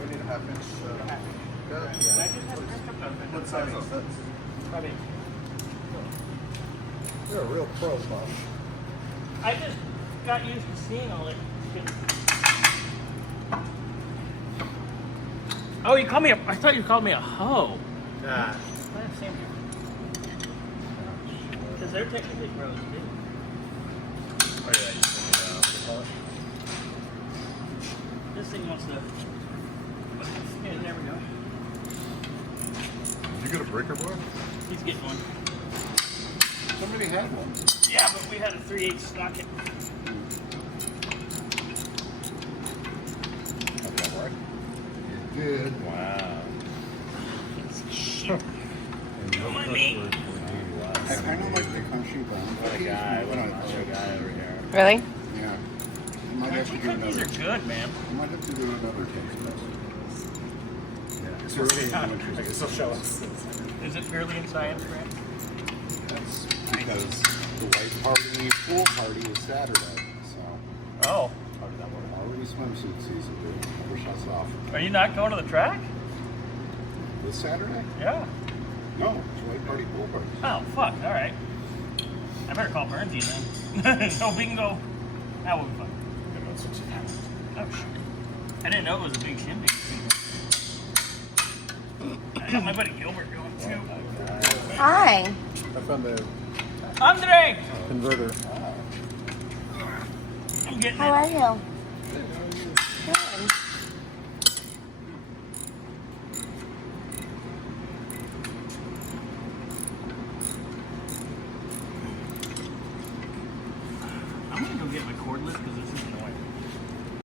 We need a half-inch. What size is that? Probably. You're a real pro, Bob. I just got used to seeing all that shit. Oh, you called me I thought you called me a hoe. Nah. Same here. Because they're technically pros, too. Oh, yeah, you send it out. This thing wants to. Yeah, there we go. Did you get a breaker bar? He's getting one. Somebody had one. Yeah, but we had a 3/8 socket. Did that work? It did. Wow. Shit. And no my cuss meat. words were needed. I kind of like the country brown. What a guy. What a macho guy over here. Really? Yeah. You might have to Crunchy do cookies another. are good, man. You might have to do another taste test. Yeah. It's early in I winter. guess he'll show us. Is it purely in science, Grant? That's because the white party, pool party is Saturday. So, Oh. How did that work? already swimsuit season, dude. Never shuts off. Are you not going to the track? This Saturday? Yeah. No, it's white party, pool party. Oh, fuck. All right. I better call Bernsey then. So we can go. That would be fun. Oh, shit. I didn't know it was a big shindig. I got my buddy Gilbert going too. Hi. I found the Andre! converter. I'm getting How it. are you?